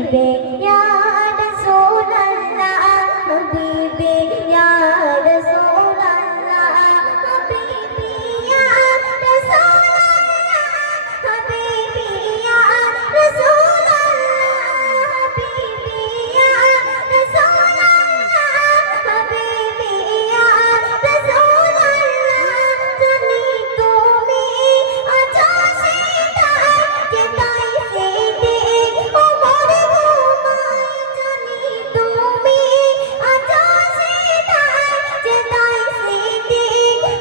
হাবিবে ইয়া রাসূলুল্লাহ হাবিবে ইয়া রাসূলুল্লাহ হাবিবে ইয়া রাসূলুল্লাহ হাবিবে ইয়া রাসূলুল্লাহ হাবিবে ইয়া রাসূলুল্লাহ হাবিবে ইয়া রাসূলুল্লাহ জানি তুমি আছো সেটাই যেটাই সেটি ওমর ঘুমায় জানি তুমি আছো সেটাই যেটাই সেটি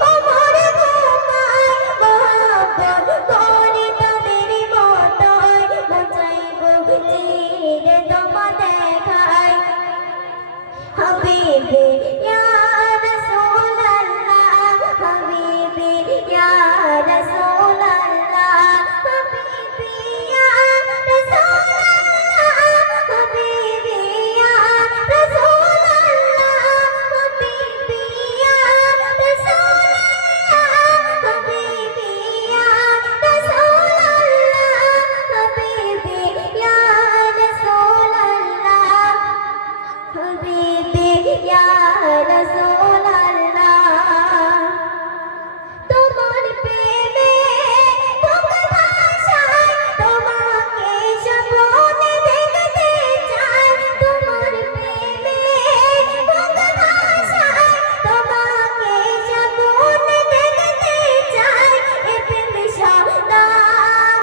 ওমর ঘুমায় মহব্বত করে তাদের মতোই মচাইব চিরে তোমা দেখায় হাবিবে ইয়া রাসূলুল্লাহ হাবিবে ইয়া রাসূলুল্লাহ হাবিবে ইয়া রাসূলুল্লাহ হাবিবে ইয়া রাসূলুল্লাহ হাবিবে ইয়া রাসূলুল্লাহ হাবিবে ইয়া রাসূলুল্লাহ হাবিবে ইয়া রাসূলুল্লাহ হাবিবে ইয়া রাসূলুল্লাহ তোমার প্রেমে বুক ভাসায় তোমাকে স্বপ্নে দেখতে চাই তোমার প্রেমে বুক ভাসায় তোমাকে স্বপ্নে দেখতে চাই এ প্রেম সদা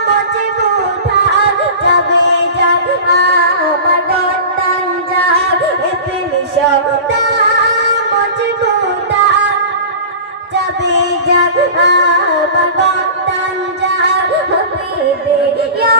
মজবুত থাক যাবে যাক আমার গর্দান যাক এ প্রেম সদা মজবুত থাক যাবে যাক আমার গর্দান যাক হাবিবে ইয়া